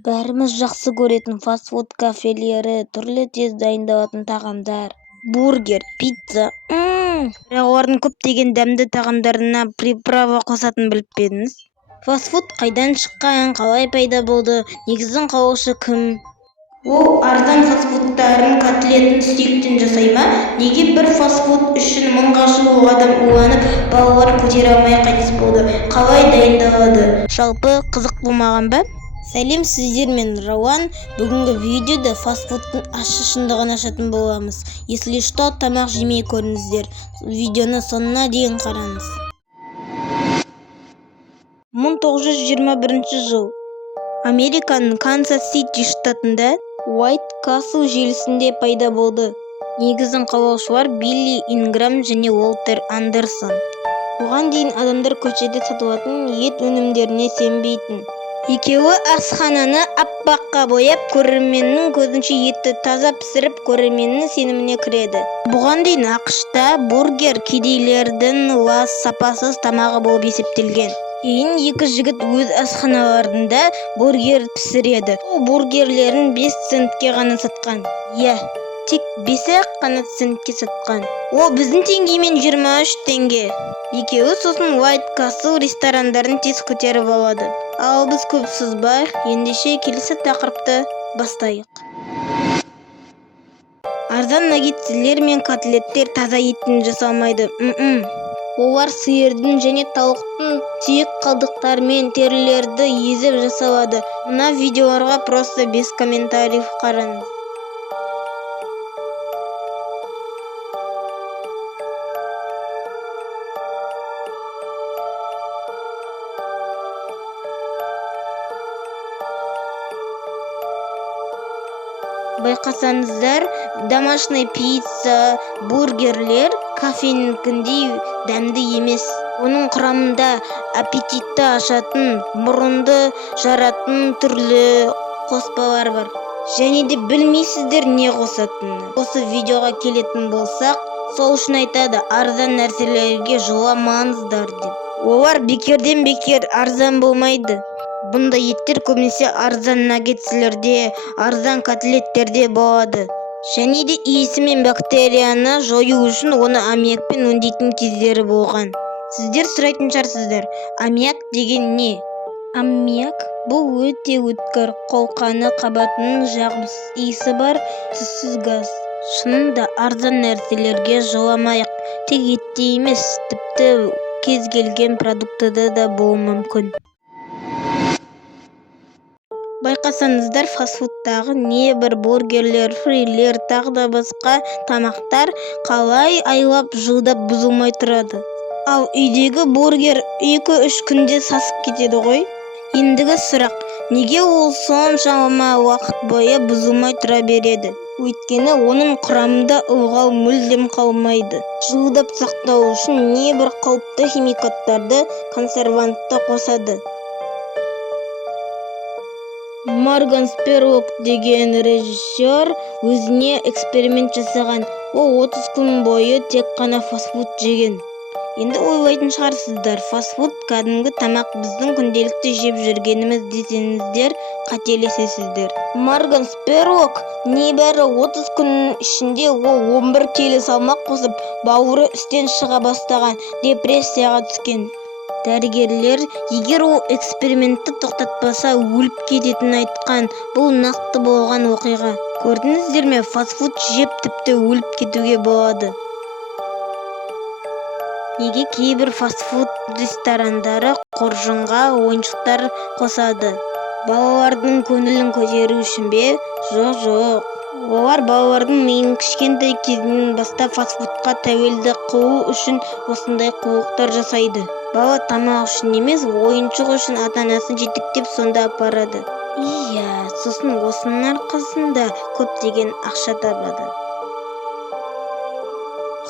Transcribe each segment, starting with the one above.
Бәріміз жақсы көретін фастфуд кафелері, түрлі тез дайындалатын тағамдар, бургер, пицца. Бірақ олардың көптеген дәмді тағамдарына приправа қосатын біліп пе едіңіз? Фастфуд қайдан шыққан, қалай пайда болды, негізін қалаушы кім? Ол арзан фастфудтарын, котлетін сүйектен жасай ма? Неге бір фастфуд үшін мыңға жуық адам уланып, балалар көтере алмай қайтыс болды? Қалай дайындалады? Жалпы қызық болмаған ба? Сәлем, сіздермен Рауан. Бүгінгі видеода фастфудтың ащы шындығын ашатын боламыз. Если что, тамақ жемей көріңіздер. Видеоны соңына дейін қараңыз. 1921 жыл. Американың Канзас-Сити штатында Уайт Касл желісінде пайда болды. Негізін қалаушылар Билли Инграм және Уолтер Андерсон. Оған дейін адамдар көшеде сатылатын ет өнімдеріне сенбейтін. Екеуі асхананы аппаққа бояп, көрерменнің көзінше етті таза пісіріп, көрерменнің сеніміне кіреді. Бұған дейін ақш-та бургер кедейлердің лас сапасыз тамағы болып есептелген. Кейін екі жігіт өз асханаларында бургер пісіреді. Ол бургерлерін 5 центке ғана сатқан. Тек 5-ақ қана центке сатқан. Ол біздің теңгемен 23 теңге. Екеуі сосын Уайт Касл ресторандарын тез көтеріп алады. Ал біз көп сызбай, ендеше келесі тақырыпты бастайық. Арзан наггетсілер мен котлеттер таза еттен жасалмайды. Олар сиырдың және тауықтың сүйек қалдықтары мен терілерді езіп жасалады. Мына видеоларға просто без комментариев қараңыз. Байқасаңыздар, домашний пицца, бургерлер кафенікіндей дәмді емес. Оның құрамында аппетитті ашатын, мұрынды жаратын түрлі қоспалар бар. Және де білмейсіздер не қосатынын. Осы видеоға келетін болсақ, сол үшін айтады, арзан нәрселерге жоламаңыздар деп. Олар бекерден бекер арзан болмайды. Бұндай еттер көбінесе арзан наггетсілерде, арзан котлеттерде болады. Және де иісі мен бактерияны жою үшін оны аммиакпен өңдейтін кездері болған. Сіздер сұрайтын шығарсыздар, аммиак деген не? Аммиак бұл өте өткір, қолқаны қабатының жағымсыз иісі бар түссіз газ. Шынында арзан нәрселерге жоламайық. Тек етте емес, тіпті кез келген продуктыда да болуы мүмкін. Байқасаңыздар, фастфудтағы небір бургерлер, фрилер, тағы да басқа тамақтар қалай айлап жылдап бұзылмай тұрады. Ал үйдегі бургер 2-3 күнде сасып кетеді ғой. Ендігі сұрақ, неге ол соншама уақыт бойы бұзылмай тұра береді? Өйткені оның құрамында ылғал мүлдем қалмайды. Жылдап сақтау үшін небір қауіпті химикаттарды, консервантты қосады. Морган Сперлок деген режиссер өзіне эксперимент жасаған. Ол 30 күн бойы тек қана фастфуд жеген. Енді ойлайтын шығарсыздар, фастфуд кәдімгі тамақ, біздің күнделікті жеп жүргеніміз десеңіздер, қателесесіздер. Морган Сперлок небәрі 30 күннің ішінде ол 11 келі салмақ қосып, бауыры үстен шыға бастаған, депрессияға түскен. Дәрігерлер, егер ол экспериментті тоқтатпаса өліп кететінін айтқан. Бұл нақты болған оқиға. Көрдіңіздер ме, фастфуд жеп тіпті өліп кетуге болады. Неге кейбір фастфуд ресторандары қоржынға ойыншықтар қосады? Балалардың көңілін көтеру үшін бе? Жоқ. Олар балалардың миын кішкентай кезінен бастап фастфудқа тәуелді қылу үшін осындай қулықтар жасайды. Бала тамақ үшін емес, ойыншық үшін ата-анасын жетектеп сонда апарады. Сосын осының арқасында көптеген ақша табады.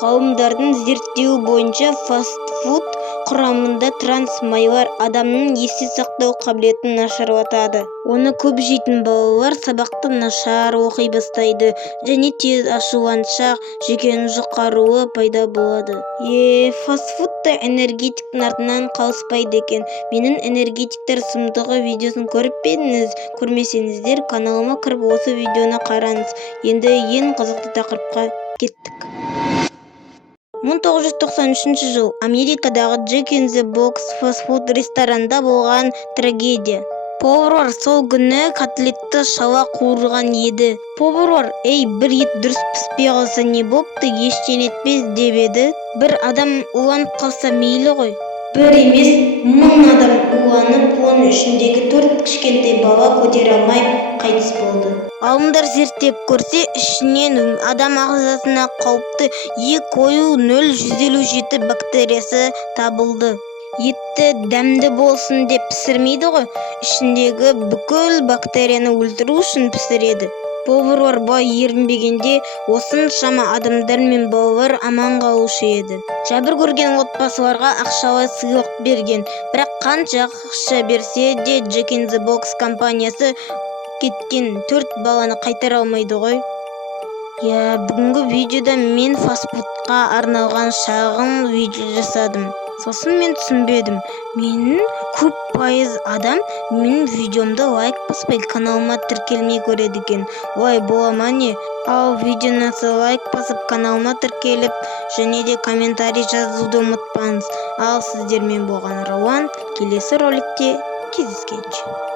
Ғалымдардың зерттеуі бойынша фастфуд құрамында транс майлар адамның есте сақтау қабілетін нашарлатады. Оны көп жейтін балалар сабақты нашар оқи бастайды және тез ашуланшақ, жүйкенің жұқаруы пайда болады. Фастфуд та энергетиктің артынан қалыспайды екен. Менің энергетиктер сұмдығы видеосын көріп пе едіңіз? Көрмесеңіздер, каналыма кіріп осы видеоны қараңыз. Енді ең қызықты тақырыпқа кеттік. 1993 жыл Америкадағы Jack in the Box фастфуд ресторанында болған трагедия. Повар сол күні котлетті шала қуырған еді. Повар, бір ет дұрыс піспей қалса не бопты, ештеңе етпес деп еді. Бір адам уланып қалса мейлі ғой. Бір емес, 1000 адам уланып, оның ішіндегі 4 кішкентай бала көтере алмай қайтыс болды. Ғалымдар зерттеп көрсе, ішінен адам ағзасына қауіпті E. coli 0157 бактериясы табылды. Етті дәмді болсын деп пісірмейді ғой, ішіндегі бүкіл бактерияны өлтіру үшін пісіреді. Повар бай ерінбегенде осыншама адамдар мен балалар аман қалушы еді. Жәбір көрген отбасыларға ақшалай сыйлық берген, бірақ қанша ақша берсе де Jack in the Box компаниясы кеткен 4 баланы қайтара алмайды ғой. Бүгінгі видеода мен фастфудқа арналған шағын видео жасадым. Сосын мен түсінбедім. Менің көп пайыз адам менің видеомды лайк баспай каналыма тіркелмей көреді екен. Олай бола ма не? Ал видеоны лайк басып каналыма тіркеліп және де комментарий жазуды ұмытпаңыз. Ал сіздермен болған Рауан, келесі роликте кездескенше.